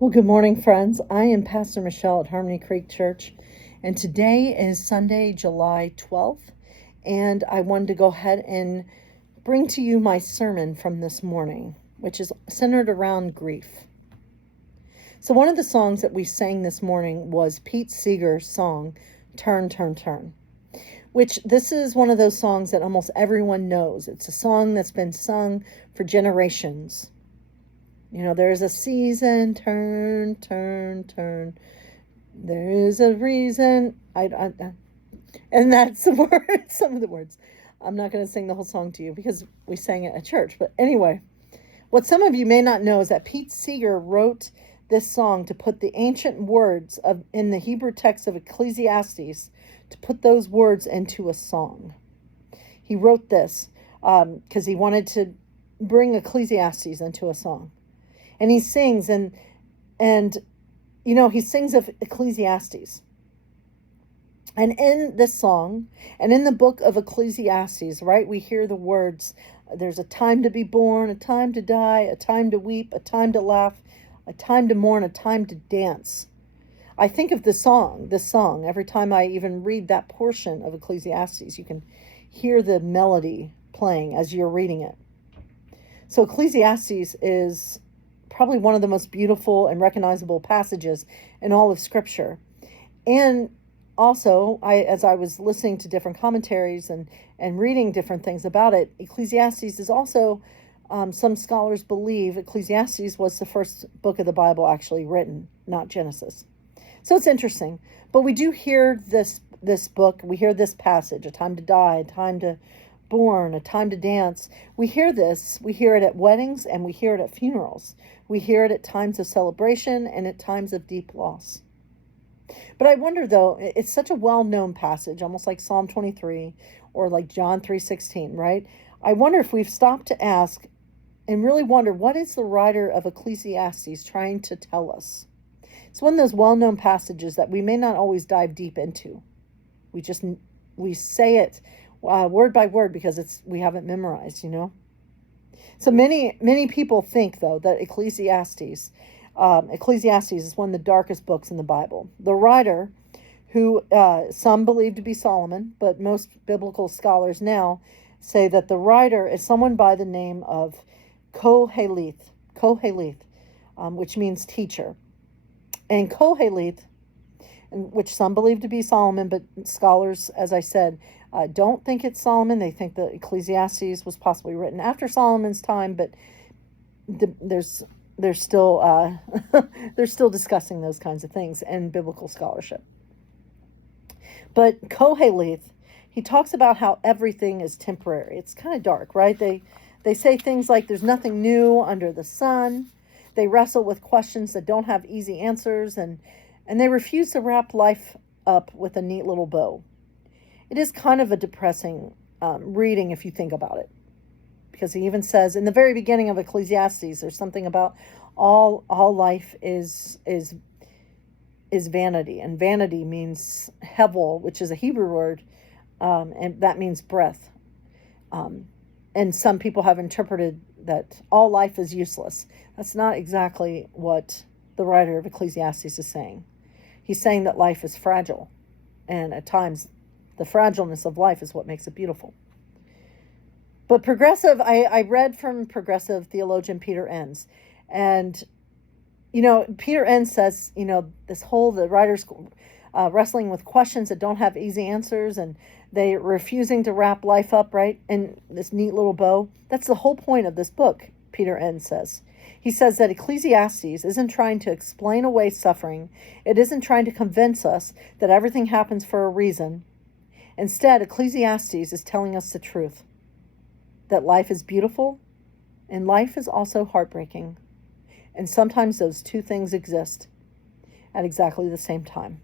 Well, good morning, friends. I am Pastor Michelle at Harmony Creek Church, and today is Sunday, July 12th, and I wanted to go ahead and bring to you my sermon from this morning, which is centered around grief. So one of the songs that we sang this morning was Pete Seeger's song, Turn, Turn, Turn, which this is one of those songs that almost everyone knows. It's a song that's been sung for generations. You know, there's a season, turn, turn, turn. There is a reason. And that's the words, some of the words. I'm not going to sing the whole song to you because we sang it at church. But anyway, what some of you may not know is that Pete Seeger wrote this song to put the ancient words in the Hebrew text of Ecclesiastes, to put those words into a song. He wrote this because he wanted to bring Ecclesiastes into a song. And he sings, and you know, he sings of Ecclesiastes. And in this song, and in the book of Ecclesiastes, right, we hear the words, there's a time to be born, a time to die, a time to weep, a time to laugh, a time to mourn, a time to dance. I think of this song, every time I even read that portion of Ecclesiastes, you can hear the melody playing as you're reading it. So Ecclesiastes is probably one of the most beautiful and recognizable passages in all of Scripture. And also, as I was listening to different commentaries and reading different things about it, Ecclesiastes is also, some scholars believe Ecclesiastes was the first book of the Bible actually written, not Genesis. So it's interesting. But we do hear this book, we hear this passage, a time to die, a time to born, a time to dance. We hear it at weddings, and we hear it at funerals. We hear it at times of celebration and at times of deep loss. But I wonder, though, it's such a well-known passage, almost like Psalm 23 or like John 3:16, right? I wonder if we've stopped to ask and really wonder, what is the writer of Ecclesiastes trying to tell us? It's one of those well-known passages that we may not always dive deep into. We say it word by word because we haven't memorized, you know. So many people think, though, that Ecclesiastes is one of the darkest books in the Bible. The writer, who some believe to be Solomon, but most biblical scholars now say that the writer is someone by the name of Koheleth, which means teacher. And Koheleth, which some believe to be Solomon, but scholars, as I said, don't think it's Solomon. They think that Ecclesiastes was possibly written after Solomon's time, but they're still they're still discussing those kinds of things in biblical scholarship. But Koheleth, he talks about how everything is temporary. It's kind of dark, right? They say things like there's nothing new under the sun. They wrestle with questions that don't have easy answers, and they refuse to wrap life up with a neat little bow. It is kind of a depressing reading if you think about it, because he even says in the very beginning of Ecclesiastes, there's something about all life is vanity, and vanity means hevel, which is a Hebrew word, and that means breath. And some people have interpreted that all life is useless. That's not exactly what the writer of Ecclesiastes is saying. He's saying that life is fragile, and at times the fragileness of life is what makes it beautiful. But I read from progressive theologian Peter Enns, and you know, Peter Enns says, you know, the writer's wrestling with questions that don't have easy answers, and they refusing to wrap life up right in this neat little bow. That's the whole point of this book, Peter Enns says. He says that Ecclesiastes isn't trying to explain away suffering. It isn't trying to convince us that everything happens for a reason. Instead, Ecclesiastes is telling us the truth, that life is beautiful and life is also heartbreaking. And sometimes those two things exist at exactly the same time.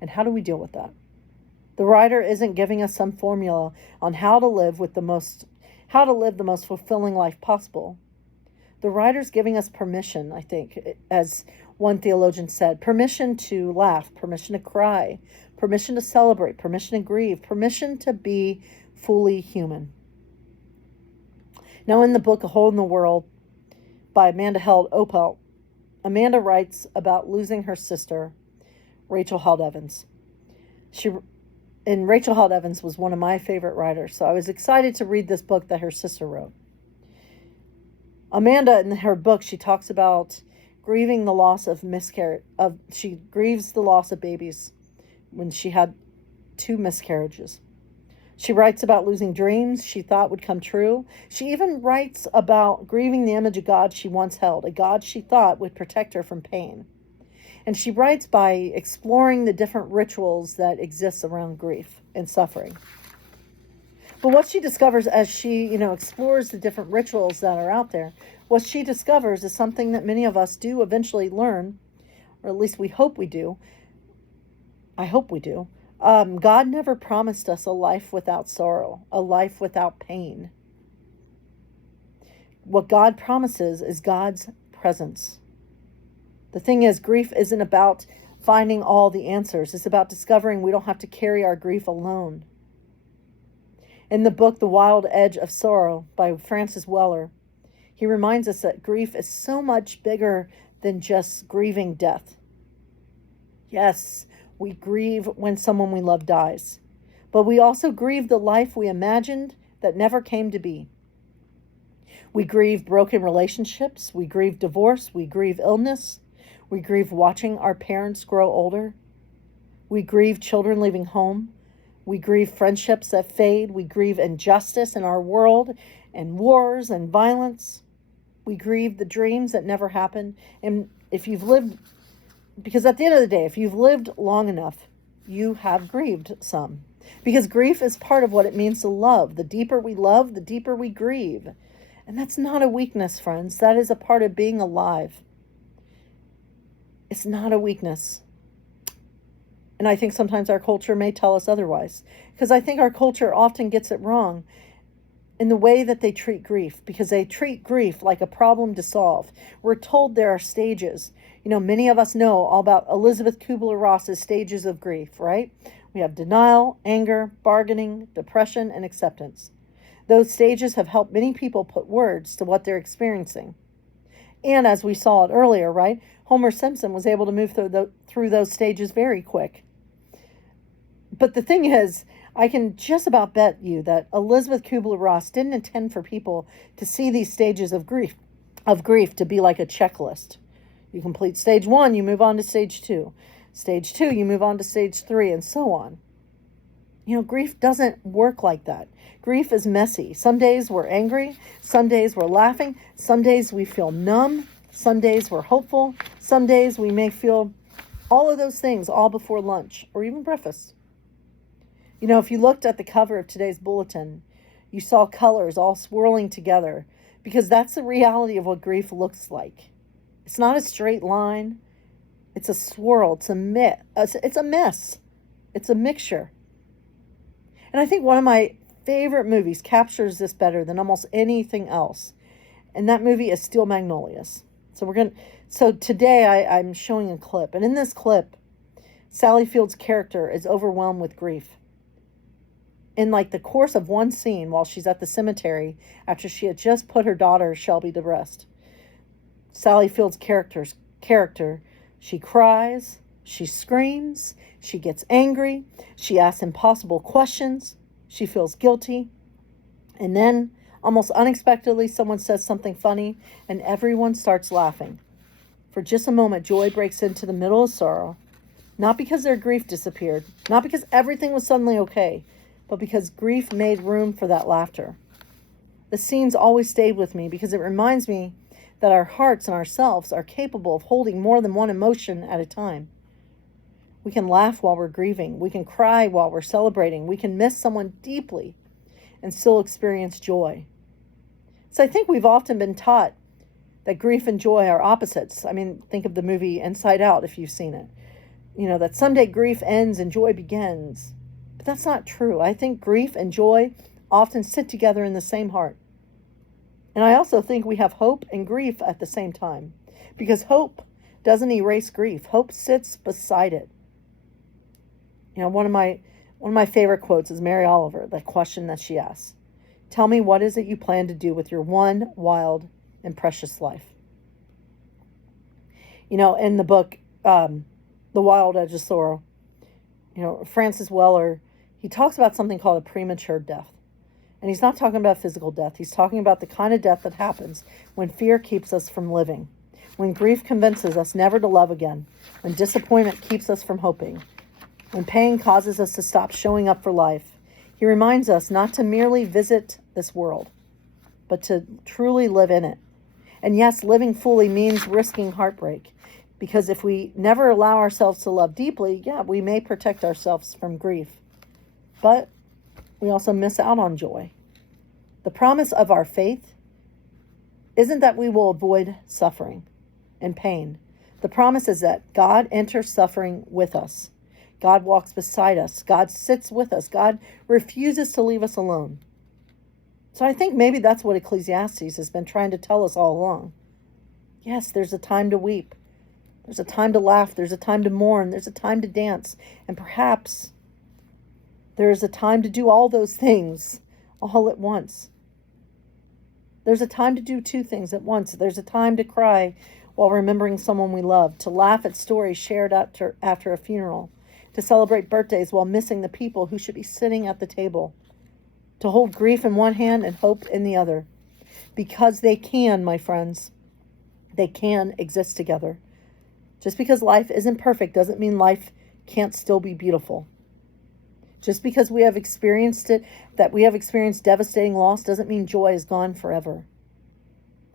And how do we deal with that? The writer isn't giving us some formula on how to live the most fulfilling life possible. The writer's giving us permission, I think, as one theologian said, permission to laugh, permission to cry, permission to celebrate, permission to grieve, permission to be fully human. Now, in the book A Hole in the World by Amanda Held Opel, Amanda writes about losing her sister, Rachel Held Evans. And Rachel Held Evans was one of my favorite writers, so I was excited to read this book that her sister wrote. Amanda, in her book, she talks about grieving the loss of she grieves the loss of babies when she had 2 miscarriages. She writes about losing dreams she thought would come true. She even writes about grieving the image of God she once held, a God she thought would protect her from pain. And she writes by exploring the different rituals that exist around grief and suffering. But what she discovers as she, explores the different rituals that are out there, what she discovers is something that many of us do eventually learn, or at least we hope we do. I hope we do. God never promised us a life without sorrow, a life without pain. What God promises is God's presence. The thing is, grief isn't about finding all the answers. It's about discovering we don't have to carry our grief alone. In the book, The Wild Edge of Sorrow by Francis Weller, he reminds us that grief is so much bigger than just grieving death. Yes, we grieve when someone we love dies, but we also grieve the life we imagined that never came to be. We grieve broken relationships, we grieve divorce, we grieve illness, we grieve watching our parents grow older, we grieve children leaving home, we grieve friendships that fade, we grieve injustice in our world and wars and violence. We grieve the dreams that never happened. And because at the end of the day, if you've lived long enough, you have grieved some. Because grief is part of what it means to love. The deeper we love, the deeper we grieve. And that's not a weakness, friends. That is a part of being alive. It's not a weakness. And I think sometimes our culture may tell us otherwise. Because I think our culture often gets it wrong in the way that they treat grief. Because they treat grief like a problem to solve. We're told there are stages. Many of us know all about Elizabeth Kubler-Ross's stages of grief, right? We have denial, anger, bargaining, depression, and acceptance. Those stages have helped many people put words to what they're experiencing. And as we saw it earlier, right? Homer Simpson was able to move through those stages very quick. But the thing is, I can just about bet you that Elizabeth Kubler-Ross didn't intend for people to see these stages of grief to be like a checklist. You complete stage 1, you move on to stage 2. Stage 2, you move on to stage 3, and so on. Grief doesn't work like that. Grief is messy. Some days we're angry. Some days we're laughing. Some days we feel numb. Some days we're hopeful. Some days we may feel all of those things all before lunch or even breakfast. If you looked at the cover of today's bulletin, you saw colors all swirling together because that's the reality of what grief looks like. It's not a straight line. It's a swirl. It's a mess. It's a mixture. And I think one of my favorite movies captures this better than almost anything else. And that movie is Steel Magnolias. So today I'm showing a clip. And in this clip, Sally Field's character is overwhelmed with grief. In the course of one scene while she's at the cemetery after she had just put her daughter Shelby to rest, Sally Field's character, she cries, she screams, she gets angry, she asks impossible questions, she feels guilty, and then, almost unexpectedly, someone says something funny, and everyone starts laughing. For just a moment, joy breaks into the middle of sorrow, not because their grief disappeared, not because everything was suddenly okay, but because grief made room for that laughter. The scenes always stayed with me because it reminds me that our hearts and ourselves are capable of holding more than one emotion at a time. We can laugh while we're grieving. We can cry while we're celebrating. We can miss someone deeply and still experience joy. So I think we've often been taught that grief and joy are opposites. Think of the movie Inside Out if you've seen it. That someday grief ends and joy begins. But that's not true. I think grief and joy often sit together in the same heart. And I also think we have hope and grief at the same time. Because hope doesn't erase grief. Hope sits beside it. One of my favorite quotes is Mary Oliver, the question that she asks. Tell me, what is it you plan to do with your one wild and precious life? In the book, The Wild Edge of Sorrow, Francis Weller, he talks about something called a premature death. And he's not talking about physical death. He's talking about the kind of death that happens when fear keeps us from living, when grief convinces us never to love again, when disappointment keeps us from hoping, when pain causes us to stop showing up for life. He reminds us not to merely visit this world, but to truly live in it. And yes, living fully means risking heartbreak, because if we never allow ourselves to love deeply, we may protect ourselves from grief, but we also miss out on joy. The promise of our faith isn't that we will avoid suffering and pain. The promise is that God enters suffering with us. God walks beside us. God sits with us. God refuses to leave us alone. So I think maybe that's what Ecclesiastes has been trying to tell us all along. Yes, there's a time to weep. There's a time to laugh. There's a time to mourn. There's a time to dance. And perhaps there is a time to do all those things all at once. There's a time to do two things at once. There's a time to cry while remembering someone we love, to laugh at stories shared after a funeral, to celebrate birthdays while missing the people who should be sitting at the table, to hold grief in one hand and hope in the other. Because they can, my friends, they can exist together. Just because life isn't perfect doesn't mean life can't still be beautiful. Just because we have experienced devastating loss doesn't mean joy is gone forever.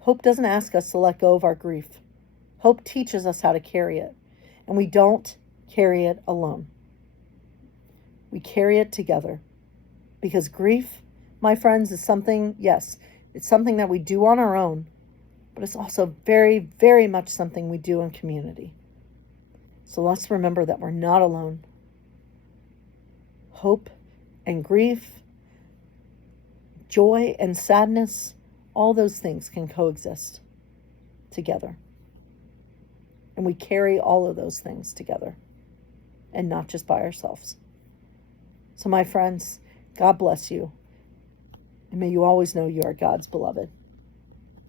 Hope doesn't ask us to let go of our grief. Hope teaches us how to carry it, and we don't carry it alone. We carry it together, because grief, my friends, is something, yes, it's something that we do on our own, but it's also very, very much something we do in community. So let's remember that we're not alone. Hope and grief, joy and sadness, all those things can coexist together. And we carry all of those things together and not just by ourselves. So my friends, God bless you. And may you always know you are God's beloved.